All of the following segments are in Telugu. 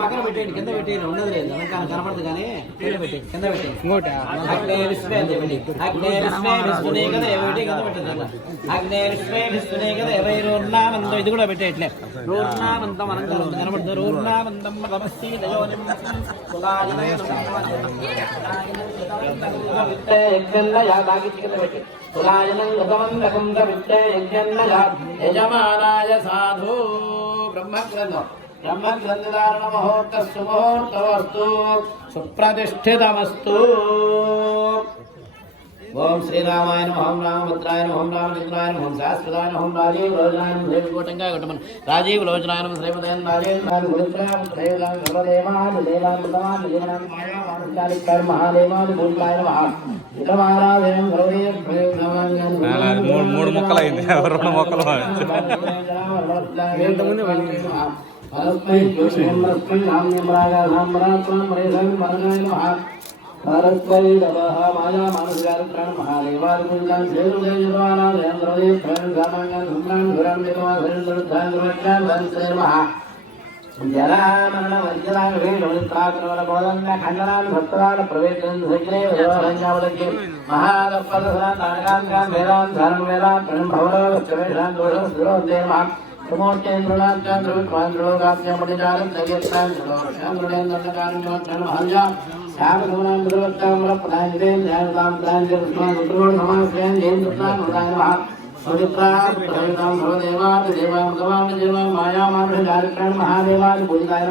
పక్కన పెట్టేయండి, కింద పెట్టేయండి, ఉండదు లేదు అలంకారం కనపడదు కానీ కింద పెట్టేయండి, కింద పెట్టేయండి. అగ్నే విశ్వే అగ్నే విశ్వే విష్ణునే కదా ఎవరి కింద పెట్టదు అగ్నే విశ్వే విష్ణునే కదా ఎవరి రూర్ణామంతం ఇది కూడా పెట్టేయట్లే రూర్ణామంతం అలంకారం కనపడుతుంది రూర్ణామంతం తమస్సి యజమానాయ సాధు బ్రహ్మగ్రంథం బ్రహ్మగ్రంథధారణ ముహూర్తస్సు ముహూర్తవస్తు సుప్రతిష్ఠితమస్తు. ఓం శ్రీరామాయ నమః ఓం రామభద్రాయ నమః ఓం రామచంద్రాయ నమః ఓం శాశ్వతాయ నమః ఓం రాజీవ్ లోచనాయ నమః దేవికోటంగా కొట్టమన్ రాజీవ్ లోచనాయ నమః శ్రీపదయన్ రాజేంద్రాయ గురుత్రాయ శ్రీరామ సర్వదేవాయ దేవాయ దేవాయ మాయావాయ మహాదేవాయ భూతాయ నమః ఇతమారాధయం సర్వే మూడు మొక్కలు అయింది రెండు మొక్కలు మాయా మానస జలామరణ వైద్యరాగోదండ ఖండనాన్ని భక్తురాల ప్రవేశించే మహాదపదాన్ వేదాంత వేదాంత భవన దోషే సుమోచేంద్రులాంద్రోగాప్యమణిచారం महादेवाय पूजिताय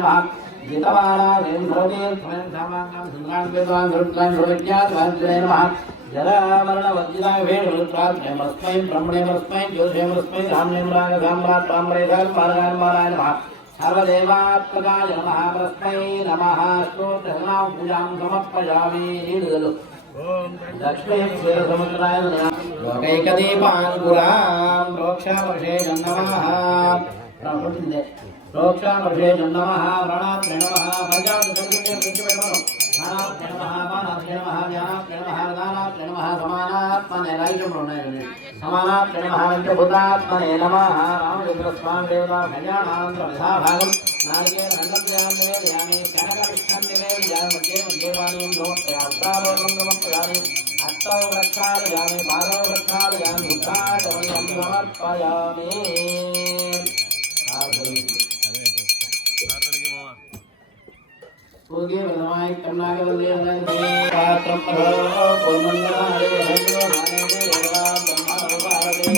जलामरण वज्राय वेणुत्रास्मै ब्रह्मणेमस्मै ज्योतिषेमस्मै धाम्नेम्राय धाम्रात् ताम्रेधार मार्गान् माराय नमः सर्वदेवात्मकाय नमः परस्मै नमः स्तोत्रनां पूजां समर्पयामि लक्ष्मी क्षीरसमुद्राय नमः लोकैकदीपानुकुलां प्रोक्षावर्षे नमः प्रोक्षावर्षे नमः प्राणात्रे नमः समानात्मने नमः पंचभूतात्मने नमः रामचंद्रस्वामी देवता कल्याणान्तरभागं नारिकेलखण्डं निवेदयामि शनकपुष्पं निवेदयामि मध्ये मध्ये वाणीं समर्पयामि समर्पयामि हस्तौ प्रक्षालयामि पादौ प्रक्षालयामि उत्ताटवयं समर्पयामि पूज्य वदमाय कर्णागवल्ले पात्रं प्रभो पूर्णंदनाय हरियो नाने देवा ब्रह्मा भारते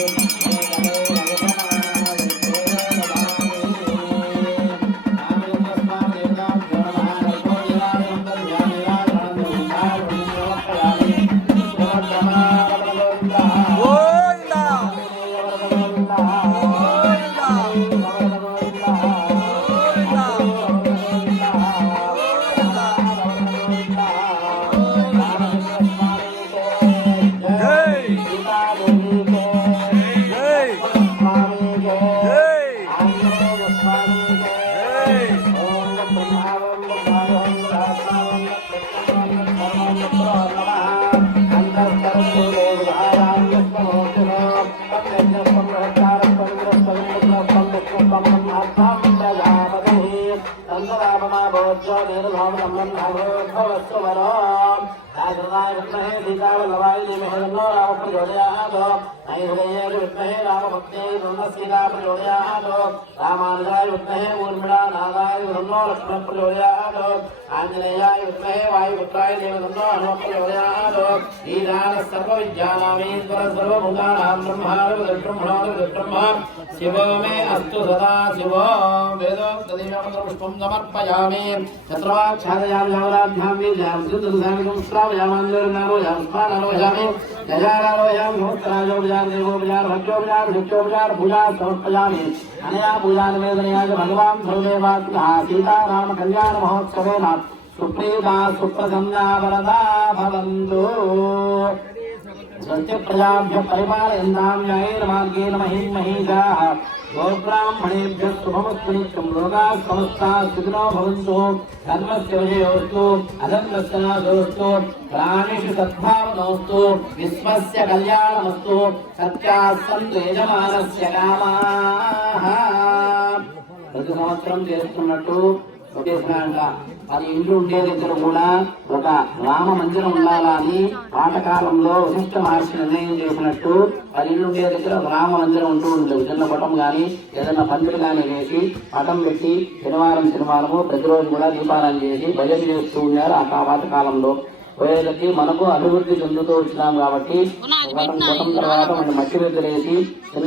रामानुजाय विद्महे ऊर्मिला नागाय ब्रह्मो लक्ष्मण प्रचोदयात् आंजनेयाय विद्महे वायुपुत्राय देवदत्तो हनुमः प्रचोदयात् ईशान सर्वविद्यानामीश्वर सर्वभूतानां ब्रह्मा शिवो मे अस्तु सदा शिवो वेदोक्तदेवमन्त्रपुष्पं समर्पयामि तत्रवाच्छादयामि नवराभ्यां वीर्यां शुद्धसामिकं श्रावयामि स्नानरोयामि यजारोयामि होत्रायोपचार देवोपचार भक्त्योपचार शिक्षोपचार पूजा समर्पयामि अनया पूजा निवेदनया भगवान् सर्वदेवात्मनः सीताराम कल्याण महोत्सवेन सुप्रीता सुप्रसन्ना वरदा भवन्तु स्वस्य प्रजाभ्यः परिपालयन्तां न्यायेन मार्गेण महीमहीषाः गोब्राह्मणेभ्यः शुभमस्तु नित्यं लोकाः समस्ताः सुखिनो भवन्तु धर्मस्य विजयोस्तु अधर्मस्य नाशोऽस्तु प्राणिषु सद्भावनोऽस्तु विश्वस्य कल्याणमस्तु सत्याः सन्तु यजमानस्य कामाः ప్రతి సంవత్సరం చేస్తున్నట్టు ఒకేసారిగా 10 ఇండ్లు ఉండే దగ్గర కూడా ఒక రామ మందిరం ఉండాలని పాతకాలంలో వశిష్ఠ మహర్షి నిర్ణయం చేసినట్టు 10 ఇండ్లు ఉండే దగ్గర ఒక రామ మందిరం ఉంటూ ఉండేది. చిన్న పటం కానీ ఏదైనా పందిరి కానీ వేసి పటం పెట్టి శనివారము ప్రతిరోజు కూడా దీపారాయణ చేసి భజన చేస్తూ ఉన్నారు ఆ పాతకాలంలో. పోయేదకి మనకు అభివృద్ధి చెందుతూ వచ్చినాం కాబట్టి పటం తర్వాత మన మట్టి వేసి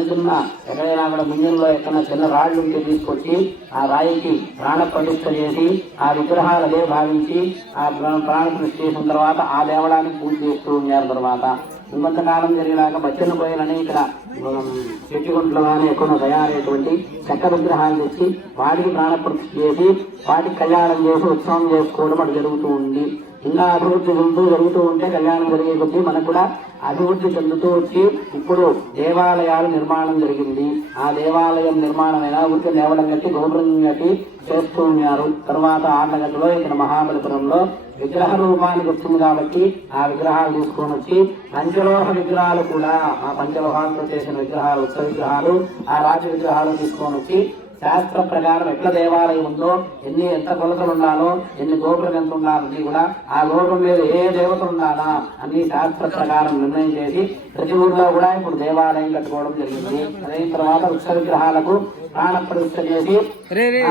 చిన్న ఎక్కడైనా కూడా ముంజంలో ఎక్కడైనా చిన్న రాళ్ళు ఉంటే తీసుకొచ్చి ఆ రాయికి ప్రాణ ప్రతిష్ఠ చేసి ఆ విగ్రహాలు అదే భావించి ఆ ప్రాణ ప్రతిష్ఠ చేసిన తర్వాత ఆ దేవడానికి పూజ చేస్తూ ఉన్నారు. తర్వాత ఇంకొంతకాలం జరిగినాక బచ్చన పోయినని ఇక్కడ చెట్టుగుంట్లో కానీ ఎక్కువ తయారయ్యేటువంటి చెక్క విగ్రహాలు తెచ్చి వాటికి ప్రాణ ప్రతిష్ఠ చేసి వాటికి కళ్యాణం చేసి ఉత్సవం చేసుకోవడం అటు జరుగుతూ ఉంది. ఇంకా అభివృద్ధి జరుగుతూ ఉంటే కళ్యాణం జరిగే కొద్దీ మనకు కూడా అభివృద్ధి చెందుతూ వచ్చి ఇప్పుడు దేవాలయాలు నిర్మాణం జరిగింది. ఆ దేవాలయం నిర్మాణం ఎలా ఉంటే దేవడం కట్టి గోపురం కట్టి చేస్తూ ఉన్నారు. తర్వాత ఆటగట్టులో ఇక్కడ మహాబలిపురంలో విగ్రహ రూపానికి వచ్చింది కాబట్టి ఆ విగ్రహాలు తీసుకొని వచ్చి పంచలోహ విగ్రహాలు కూడా ఆ పంచలోహాలతో చేసిన విగ్రహాలు ఉత్సవ విగ్రహాలు ఆ రాజ విగ్రహాలు తీసుకొని వచ్చి శాస్త్ర ప్రకారం ఎట్లా దేవాలయం ఉందో ఎంత కొలతలు ఉండాలో ఎన్ని గోపురం ఎంత ఉండాలని కూడా ఆ గోపురం మీద ఏ దేవత ఉండాలా అన్ని శాస్త్ర ప్రకారం నిర్ణయం చేసి ప్రతి ఊర్లో కూడా ఇప్పుడు దేవాలయం కట్టుకోవడం జరిగింది. అదే తర్వాత ఉత్సవ విగ్రహాలకు ప్రాణ ప్రతిష్ఠ చేసి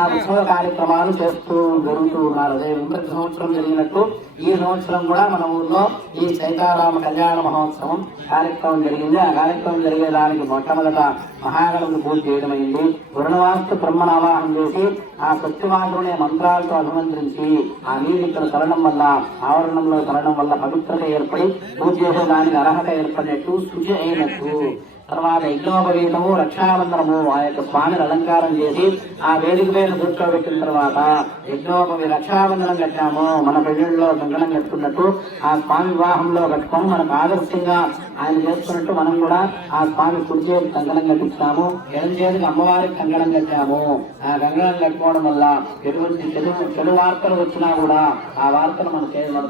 ఆ ఉత్సవ కార్యక్రమాలు చేస్తూ జరుగుతూ ఉన్నారు. అదే ప్రతి సంవత్సరం జరిగినట్టు ఈ సంవత్సరం కూడా మన ఊర్లో ఈ సీతారామ కళ్యాణ మహోత్సవం కార్యక్రమం జరిగింది. ఆ కార్యక్రమం జరిగేదానికి మొట్టమొదట మహాగణుని పూజ చేయడం అయింది. వరుణవాస్తు బ్రహ్మను ఆవాహన చేసి ఆ సత్యమాతృనే మంత్రాలతో అభిమంత్రించి ఆ నీళ్ళు ఇక్కడ కలడం వల్ల ఆవరణంలో కలడం వల్ల పవిత్రత ఏర్పడి పూజ చేసేదానికి అర్హత ఏర్పడినట్టు శుచి అయినట్టు. తర్వాత యజ్ఞోపవీతము రక్షాబంధనము ఆ యొక్క స్వామిని అలంకారం చేసి ఆ వేదిక పైన కూర్చోబెట్టిన తర్వాత రక్షాబంధనం కట్టాము. మన పెళ్లిలో కంకణం కట్టుకున్నట్టు ఆ స్వామి వివాహంలో కట్టుకొని మనకు ఆదర్శంగా ఆయన చేసుకున్నట్టు మనం కూడా ఆ స్వామి కుడి చేతికి కంకణం కట్టించాము, ఎడం చేతికి అమ్మవారికి కంకణం కట్టాము. ఆ కంకణం కట్టుకోవడం వల్ల ఎటువంటి చెడు వార్తలు వచ్చినా కూడా ఆ వార్తలు మన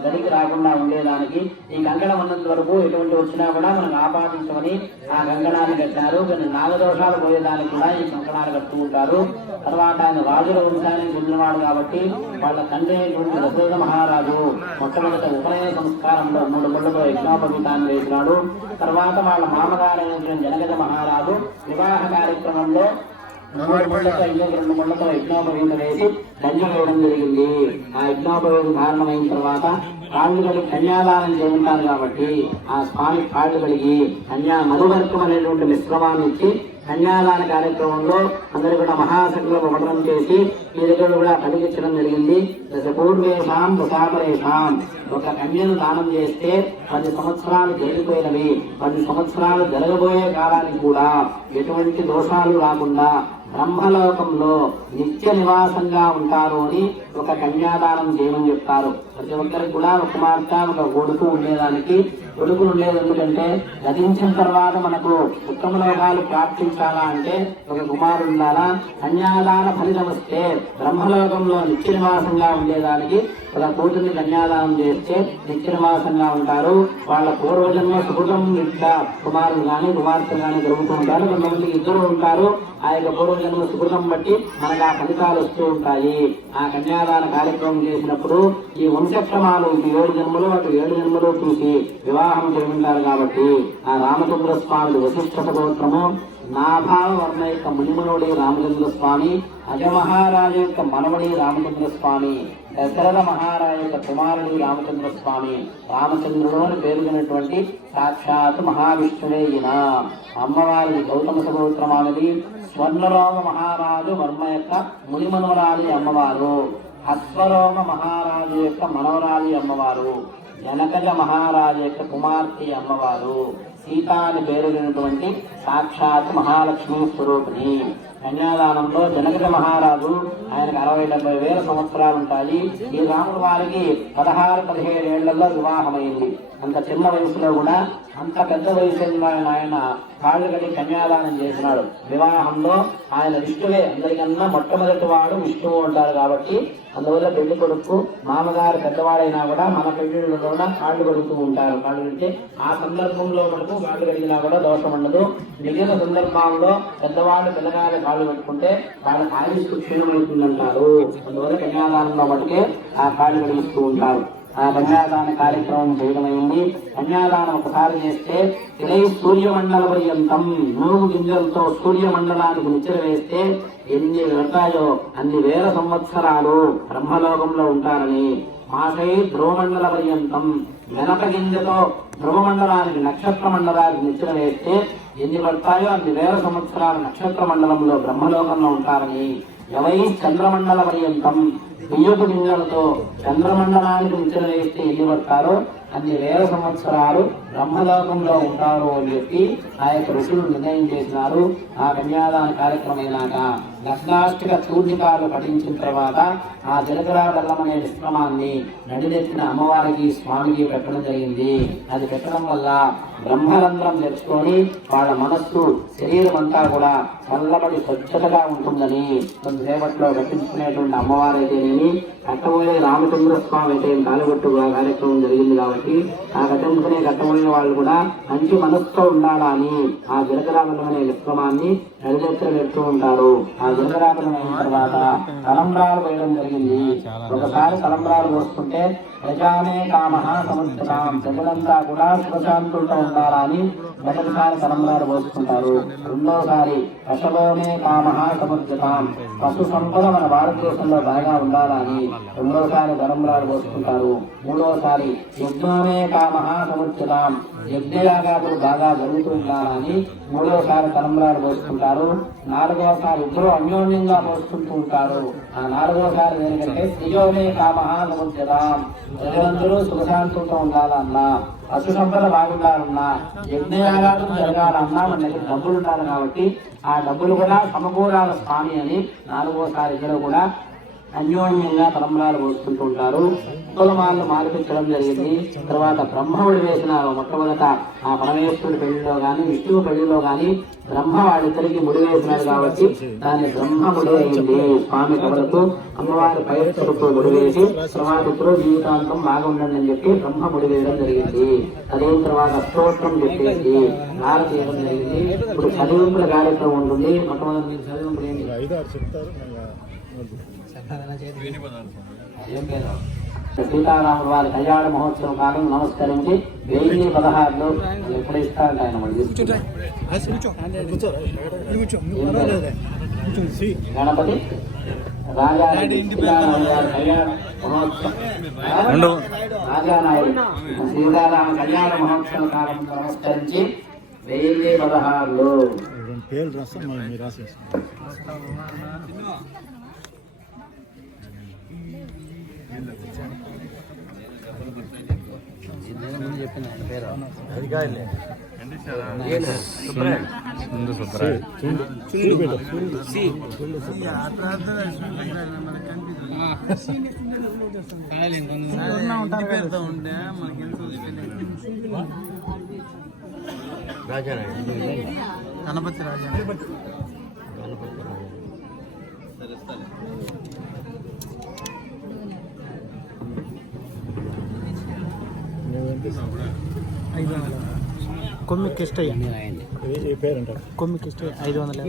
గడికి రాకుండా ఉండేదానికి ఈ కంకణం ఉన్నంత వరకు ఎటువంటి వచ్చినా కూడా మనకు ఆపాదించమని ఆ కంకణాలు కట్టారు. కొన్ని నాగదోషాలు పోయేదానికి కూడా ఈ కంకణాలు కట్టుతూ ఉంటారు. తర్వాత ఆయన రాజుల వంశానికి చెందినవాడు కాబట్టి వాళ్ళ తండ్రి దశరథ మహారాజు మొట్టమొదటి ఉపనయన సంస్కారంలో 3 ముళ్ళతో యజ్ఞోపవీతాన్ని వేసినాడు. తర్వాత వాళ్ళ మామగారైన జనగజ మహారాజు వివాహ కార్యక్రమంలో 2 ముళ్ళతో యజ్ఞోపవీతం వేసి దండం వేయడం జరిగింది. ఆ యజ్ఞోపవీతం ధారణమైన తర్వాత కాళ్ళు కడిగి కన్యాదానం చేయింటారు కాబట్టి ఆ స్వామి కాళ్ళు కడిగి మధువర్గం అనేటువంటి మిశ్రమాన్ని ఇచ్చి కన్యాదాన కార్యక్రమంలో అందరూ కూడా మహాశక్తులు ఉపటనం చేసి ఈ దగ్గర కూడా కలిగించడం జరిగింది. దశపూర్వేషాం దశాపరేషాం ఒక కన్యను దానం చేస్తే 10 సంవత్సరాలు జరిగిపోయినవి 10 సంవత్సరాలు జరగబోయే కాలానికి కూడా ఎటువంటి దోషాలు రాకుండా బ్రహ్మలోకంలో నిత్య నివాసంగా ఉంటారు అని ఒక కన్యాదానం చేయమని చెప్తారు. ప్రతి ఒక్కరికి కూడా ఒక కుమార్తె ఒక కొడుకు ఉండేదానికి కొడుకులు ఉండేది ఎందుకంటే గతించిన తర్వాత మనకు ఉత్తమ లోకాలు ప్రాప్తించాలా అంటే ఒక కుమారుడు ఉండాలా. కన్యాదాన ఫలితం వస్తే బ్రహ్మలోకంలో నిత్య నివాసంగా ఉండేదానికి ఒక కూతుర్ని కన్యాదానం చేస్తే నిత్య నివాసంగా ఉంటారు. వాళ్ళ పూర్వజన్మ సుకృతం ఇట్లా కుమారుడు కానీ కుమార్తెలు కానీ జరుగుతూ ఉంటారు. కొంతమంది ఇద్దరు ఉంటారు. ఆ యొక్క పూర్వజన్మ సుకృతం బట్టి మనకు ఆ ఫలితాలు వస్తూ ఉంటాయి. ఆ కన్యాదాన కార్యక్రమం చేసినప్పుడు ఈ వంశక్రమాలు ఇటు 7 జన్మలు అటు 7 జన్మలు చూసి వివాహం చేయింటారు. కాబట్టి ఆ రామచంద్ర స్వామి వశిష్ఠ గోత్రము నాభావ వర్ణ యొక్క మునిమునుడి రామచంద్ర స్వామి, అజమహారాజు యొక్క మనవడి రామచంద్ర స్వామి, దశరథ మహారాజు యొక్క కుమారుడు రామచంద్ర స్వామి, రామచంద్రుడు అని పేరుకున్నటువంటి సాక్షాత్ మహావిష్ణువే ఈయన. అమ్మవారిది గౌతమ సగోత్రమానది. స్వర్ణరోమ మహారాజు వర్మ యొక్క మునిమనువరాలి అమ్మవారు, అశ్వరోమ మహారాజు యొక్క మనవరాలి అమ్మవారు, జనకజ మహారాజు యొక్క కుమార్తె అమ్మవారు, సీత అని పేరుగినటువంటి సాక్షాత్ మహాలక్ష్మీ స్వరూపిణి. కన్యాదానంలో జనకజ మహారాజు ఆయనకు 60-70 వేల సంవత్సరాలు ఉంటాయి. ఈ రాముడు వారికి 16-17 ఏళ్లలో వివాహమైంది. అంత చిన్న వయసులో కూడా అంత పెద్ద వయసు ఆయన కాళ్ళు కట్టి కన్యాదానం చేసినాడు. వివాహంలో ఆయన విష్ణువే అందరికన్నా మొట్టమొదటి వాడు విష్ణువు అంటారు కాబట్టి అందువల్ల పెళ్లి కొడుకు మామగారు పెద్దవాడైనా కూడా మన పెళ్లిళ్ళలోన కాళ్ళు కడుగుతూ ఉంటారు. కాళ్ళు కడితే ఆ సందర్భంలో మనకు కాళ్ళు కడిగినా కూడా దోషం ఉండదు. మిగిలిన సందర్భాల్లో పెద్దవాళ్ళు పిల్లగారి కాళ్ళు పెట్టుకుంటే వాళ్ళ ఆయుష్ క్షీణమవుతుందంటారు. అందువల్ల కన్యాదానంలో మటుకే ఆ కాళ్ళు కడిగిస్తూ ఉంటారు. ఆ కన్యాదాన కార్యక్రమం చేయడమైంది. కన్యాదానం ఒకసారి చేస్తే ఇదై సూర్యమండల పర్యంతం 3 గింజలతో సూర్యమండలానికి నిచ్చెన వేస్తే ఎన్ని వెళ్తాయో అన్ని వేల సంవత్సరాలు బ్రహ్మలోకంలో ఉంటారని. మాసై ధ్రువమండల పర్యంతం వెనక గింజతో ధ్రువమండలానికి నక్షత్ర మండలానికి నిచ్చెన వేస్తే ఎన్ని పడతాయో అన్ని వేల సంవత్సరాలు నక్షత్ర మండలంలో బ్రహ్మలోకంలో ఉంటారని. ఎవై చంద్రమండల పర్యంతం బియ్యపు గింజలతో చంద్రమండలానికి నిచ్చెన వేస్తే ఎన్ని పడతారో అన్ని వేల సంవత్సరాలు బ్రహ్మలోకంలో ఉంటారు అని చెప్పి ఆ యొక్క ఋషులు నిర్ణయం చేసినారు. ఆ కన్యాదాన కార్యక్రమం అయినాక దక్షిణాష్టిక చూర్ణికాలు పఠించిన తర్వాత ఆ జలకరా బెల్లం అనే విశ్రమాన్ని నడినెత్తిన అమ్మవారికి స్వామికి పెట్టడం జరిగింది. అది పెట్టడం వల్ల బ్రహ్మరంధ్రం తెచ్చుకొని వాళ్ళ మనస్సు శరీరం అంతా కూడా చల్లబడి స్వచ్ఛతగా ఉంటుందని కొంతసేపట్లో కట్టించుకునేటువంటి అమ్మవారైతేనేమి కట్టబోయే రామచంద్ర స్వామి అయితే కాలగొట్టు కార్యక్రమం జరిగింది కాబట్టి ఆ కట్టబోయే వాళ్ళు కూడా మంచి మనస్సుతో ఉండాలని ఆ జలకరాబలం అనే విశ్రమాన్ని నడినెత్తిన పెడుతూ ఉంటారు. ఆ జలకరాబలం అయిన తర్వాత తలంబ్రాలు వేయడం జరిగింది. ఒకసారి తలంబ్రాలు పోసుకుంటే ప్రజానే కామ సముద్రం ప్రజలంతా కూడా సుఖశాంతులతో ఉండాలని మొదటిసారి తలంబ్రాలు పోసుకుంటారు. రెండోసారి పశులోనే కామ సముద్రం పశు సంపద మన భారతదేశంలో బాగా ఉండాలని రెండోసారి తలంబ్రాలు పోసుకుంటారు. మూడోసారి యజ్ఞమే కామ సముద్రం యజ్ఞయాగాదులు బాగా జరుగుతూ ఉండాలని మూడోసారి తలంబ్రాలు పోసుకుంటారు. నాలుగోసారి ఇద్దరు అన్యోన్యంగా పోసుకుంటూ ఉంటారు. ఆ నాలుగోసారి ఏంటంటే శ్రీయోనే కామ సముద్రం ప్రజలందరూ సుఖశాంతులతో ఉండాలన్నా పశు సంపద బాగుండాలన్నా యజ్ఞయాగాలు జరగాలన్నా మన దగ్గర డబ్బులు ఉండాలి కాబట్టి ఆ డబ్బులు కూడా సమకూరాల స్వామి అని నాలుగోసారి ఇద్దరు కూడా అన్యోన్యంగా తలంబ్రాలు పోసుకుంటూ ఉంటారు. కులమాలను మార్పించడం జరిగింది. తర్వాత బ్రహ్మముడి వేసినారు. మొట్టమొదట ఆ పరమేశ్వరుడి పెళ్లిలో గాని విష్ణువు పెళ్లిలో గాని బ్రహ్మ వాళ్ళిద్దరికి ముడి వేసినారు కాబట్టి దాన్ని బ్రహ్మముడి అయింది. స్వామి కబలకు అమ్మవారి పైరుకు ముడి వేసి తర్వాత ఇప్పుడు జీవితాంతం బాగా ఉండండి అని చెప్పి బ్రహ్మ ముడి వేయడం జరిగింది. అదే తర్వాత స్తోత్రం చెప్పేసి నార చేయడం జరిగింది. ఇప్పుడు చదివింపుల కార్యక్రమం ఉంటుంది. మొట్టమొదటి చదివింపులు ఏంటి సీతారాముడు వారి కళ్యాణ మహోత్సవం కాలం నమస్కరించి 1016 ఎప్పుడు ఇస్తారంట ఆయన గణపతి రాజానాయుడు సీతారామ కళ్యాణ మహోత్సవ కాలం నమస్కరించి 1016 చెప్పిన పేరు ఉంటే మనకి గణపతి రాజా కొమ్మికి ఇష్టయ్య కొమ్మికి ఇష్టయ్య 500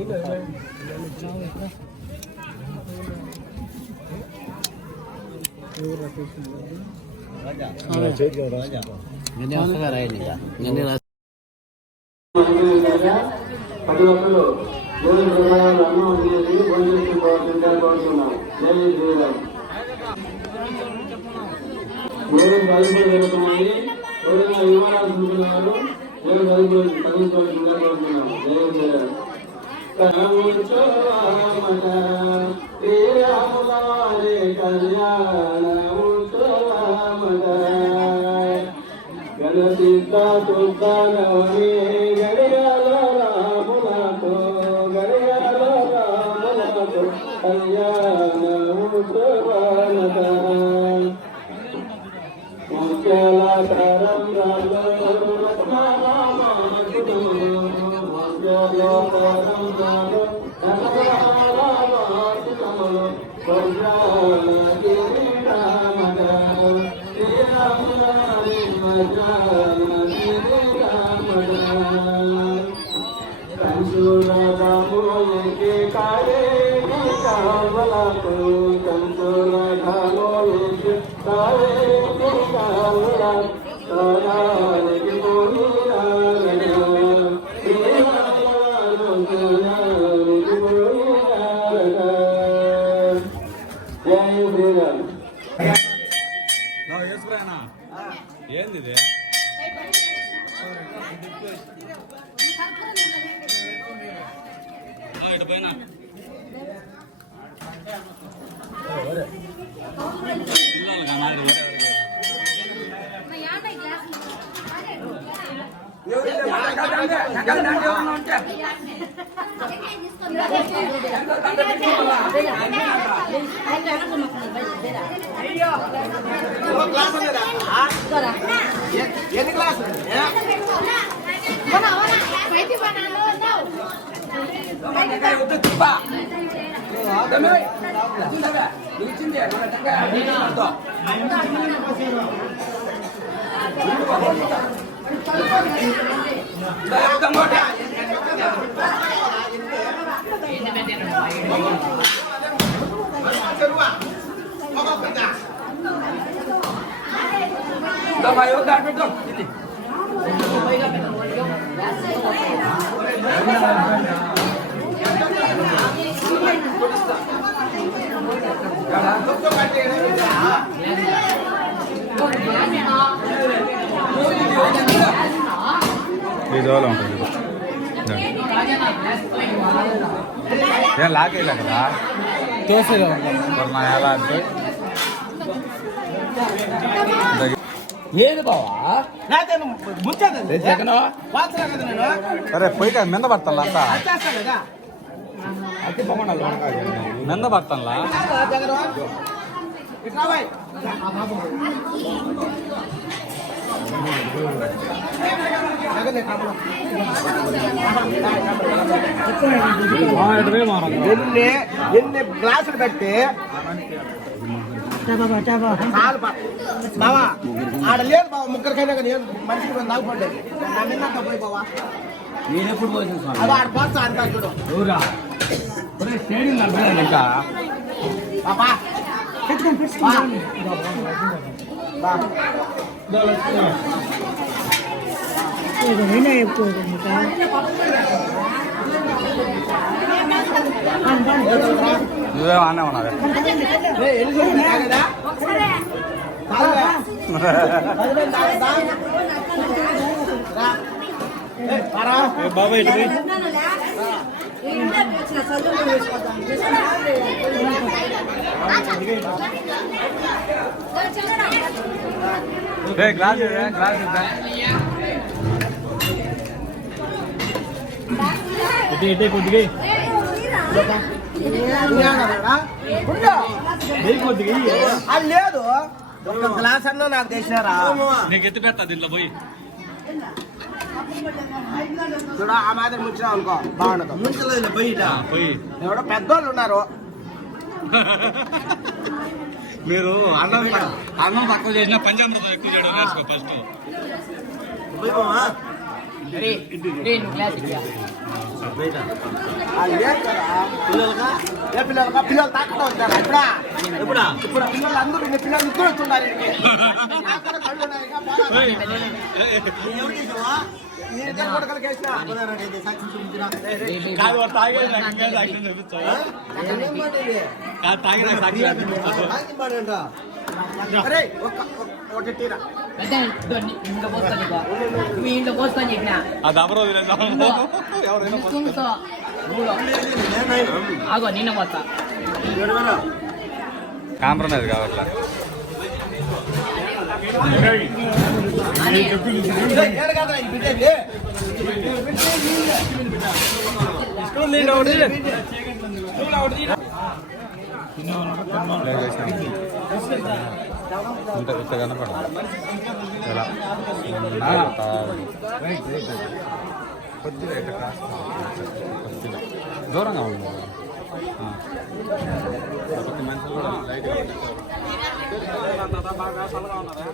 గణసీతా సుల్తానవని గడియాల రాములతో గడియాల రాములతో కళ్యాణ ఉత్సవాలత ముఖ్యాల కరం రామ ఏంది ఇది? ఇటు పైన పిల్లలు కన్నారు ఎన్ని క్లాసులు ఈ జోలో ఉంటుంది ఏం లాగేలా కదా దోశగా నా ఎలా అంటే ఏది బావా ముంచేది జగన్ వాసన కదా నేను సరే పోయి కదా మెంద పడతాను అంతా చేస్తా కదా మెంద పడతానులా జగన్ ఇట్లా బాయ్ ఎన్ని గ్లాసులు పెట్టి బావా ఆడ లేదు బావా ముగ్గురికైనా కానీ మనిషికి నాగుపడ్డది నిన్నంత పోయి బావా నేను ఎప్పుడు పోయి అది ఆడ పోతా అంతా చూడు స్టేడియం ఇంకా బాబా నువ్వేం అనే ఉన్నావే బాబాయ్ గ్లాస్ గ్లాస్ ఇటు కొద్దిగా అది లేదు ఒక గ్లాస్ అన్నా నాకు తెచ్చినారా నీకు ఎత్తి పెడతా దీంట్లో పోయి చూడ ఆ మాదిరి ముంచినావు అనుకో బాగుండదు ముంచలేదు బయట పోయి ఎవడో పెద్దోళ్ళు ఉన్నారు మీరు అన్నం తక్కువ చేసినా పంచామృతం ఎక్కువ చేయడం నేర్చుకో ఫస్ట్ పిల్లలు తాకుతూ ఉంటారు ఇప్పుడు ఇప్పుడు పిల్లలు అందరూ పిల్లలు ఇద్దరు వస్తున్నారు నిన్న పోతా కాంప్రమైజ్ కావట్లా ఇంత కనపడ కొద్దిగా దూరంగా ఉంది మనుషులు కూడా లైట్ బాగా చల్లగా ఉన్నారా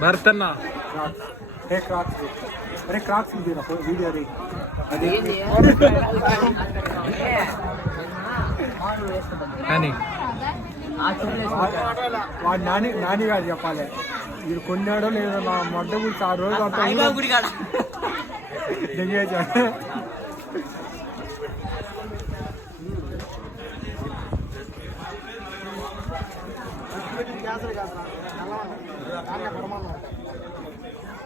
భరతన్న అరే క్రాక్స్ వీడియో రే కానీ వాడు నాని గారు చెప్పాలి వీడు కొన్నాడో లేదో నా మొడ్డ గురించి 6 రోజులు దిగేసాడు